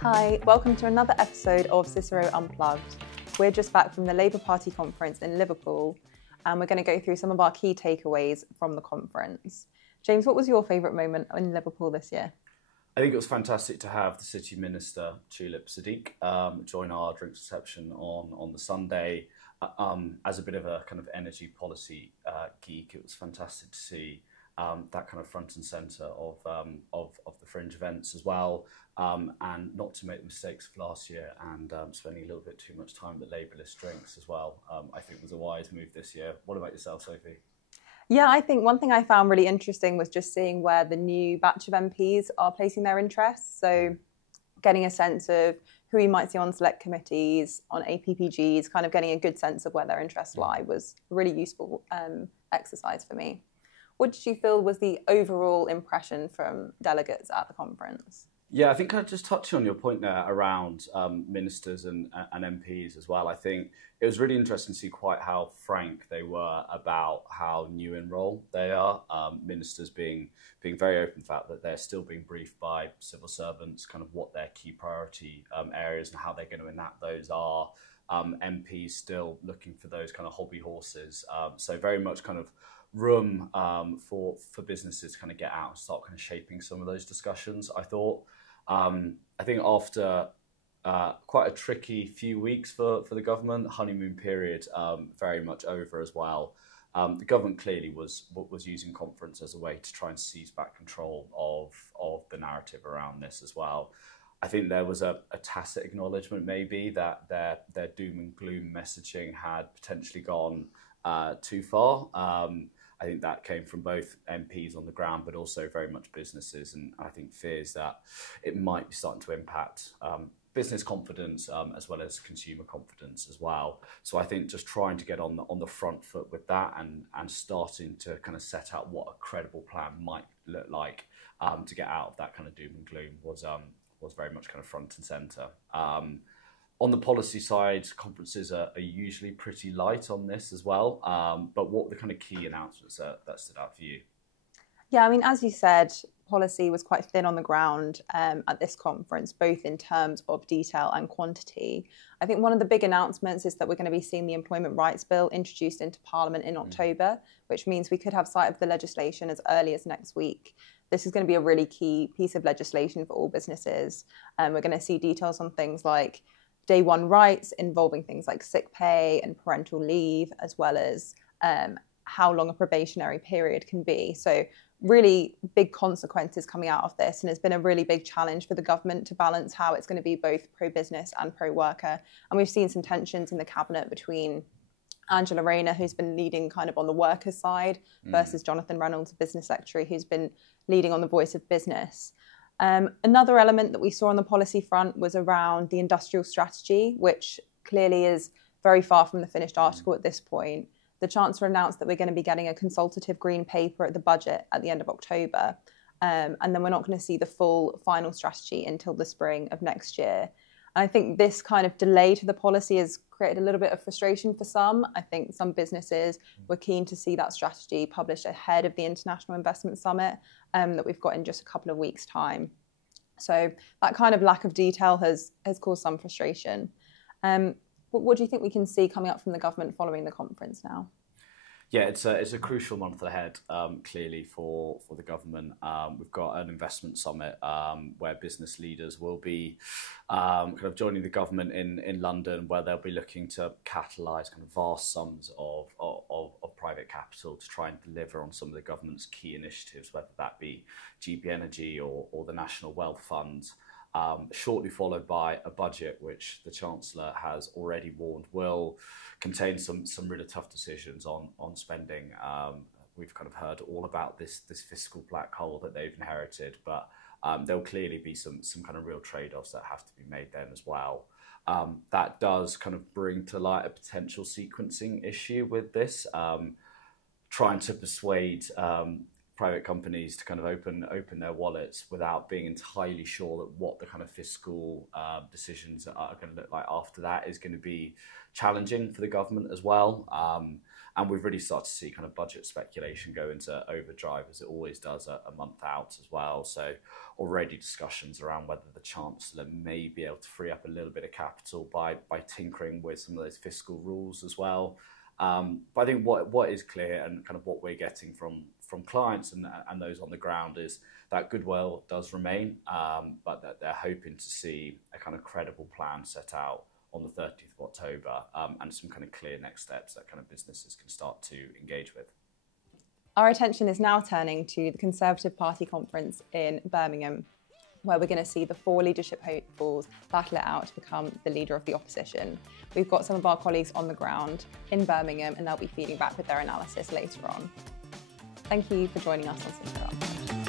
Hi, welcome to another episode of Cicero Unplugged. We're just back from the Labour Party conference in Liverpool, and we're going to go through some of our key takeaways from the conference. James, what was your favourite moment in Liverpool this year? I think it was fantastic to have the City Minister, Tulip Siddiq, join our drinks reception on the Sunday. As a bit of a kind of energy policy geek, it was fantastic to see that kind of front and centre of the fringe events as well, and not to make the mistakes of last year and spending a little bit too much time at Labour-less drinks as well. I think was a wise move this year. What about yourself, Sophie? Yeah, I think one thing I found really interesting was just seeing where the new batch of MPs are placing their interests. So getting a sense of who you might see on select committees, on APPGs, kind of getting a good sense of where their interests lie was a really useful exercise for me. What did you feel was the overall impression from delegates at the conference? Yeah, I think I'd just touch on your point there around ministers and MPs as well. I think it was really interesting to see quite how frank they were about how new in role they are. Ministers being very open to the fact that they're still being briefed by civil servants, kind of what their key priority areas and how they're going to enact those are. MPs still looking for those kind of hobby horses. So very much kind of room for businesses to kind of get out and start kind of shaping some of those discussions, I thought. I think after quite a tricky few weeks for the government, the honeymoon period very much over as well. The government clearly was using conference as a way to try and seize back control of the narrative around this as well. I think there was a tacit acknowledgement maybe that their doom and gloom messaging had potentially gone too far. I think that came from both MPs on the ground, but also very much businesses, and I think fears that it might be starting to impact business confidence as well as consumer confidence as well. So I think just trying to get on the front foot with that and starting to kind of set out what a credible plan might look like to get out of that kind of doom and gloom was very much kind of front and centre. On the policy side, conferences are usually pretty light on this as well. But what were the kind of key announcements that stood out for you? Yeah, I mean, as you said, policy was quite thin on the ground at this conference, both in terms of detail and quantity. I think one of the big announcements is that we're going to be seeing the Employment Rights Bill introduced into Parliament in October, which means we could have sight of the legislation as early as next week. This is going to be a really key piece of legislation for all businesses. We're going to see details on things like day one rights involving things like sick pay and parental leave, as well as how long a probationary period can be. So really big consequences coming out of this. And it's been a really big challenge for the government to balance how it's going to be both pro-business and pro-worker. And we've seen some tensions in the cabinet between Angela Rayner, who's been leading kind of on the workers' side, versus Jonathan Reynolds, the business secretary, who's been leading on the voice of business. Another element that we saw on the policy front was around the industrial strategy, which clearly is very far from the finished article at this point. The Chancellor announced that we're going to be getting a consultative green paper at the budget at the end of October, and then we're not going to see the full final strategy until the spring of next year. And I think this kind of delay to the policy has created a little bit of frustration for some. I think some businesses were keen to see that strategy published ahead of the International Investment Summit that we've got in just a couple of weeks' time. So that kind of lack of detail has caused some frustration. What do you think we can see coming up from the government following the conference now? Yeah, it's a crucial month ahead, clearly, for the government. We've got an investment summit where business leaders will be kind of joining the government in London, where they'll be looking to catalyse kind of vast sums of private capital to try and deliver on some of the government's key initiatives, whether that be GB Energy or the National Wealth Fund. Shortly followed by a budget which the Chancellor has already warned will contain some really tough decisions on spending. We've kind of heard all about this fiscal black hole that they've inherited, but there'll clearly be some kind of real trade-offs that have to be made then as well. That does kind of bring to light a potential sequencing issue with this, trying to persuade private companies to kind of open their wallets without being entirely sure that what the kind of fiscal decisions are going to look like after that is going to be challenging for the government as well. And we've really started to see kind of budget speculation go into overdrive, as it always does a month out as well. So already discussions around whether the Chancellor may be able to free up a little bit of capital by tinkering with some of those fiscal rules as well. But I think what is clear, and kind of what we're getting from clients and those on the ground, is that goodwill does remain, but that they're hoping to see a kind of credible plan set out on the 30th of October, and some kind of clear next steps that kind of businesses can start to engage with. Our attention is now turning to the Conservative Party conference in Birmingham, where we're going to see the 4 leadership hopefuls battle it out to become the leader of the opposition. We've got some of our colleagues on the ground in Birmingham, and they'll be feeding back with their analysis later on. Thank you for joining us on Cicero.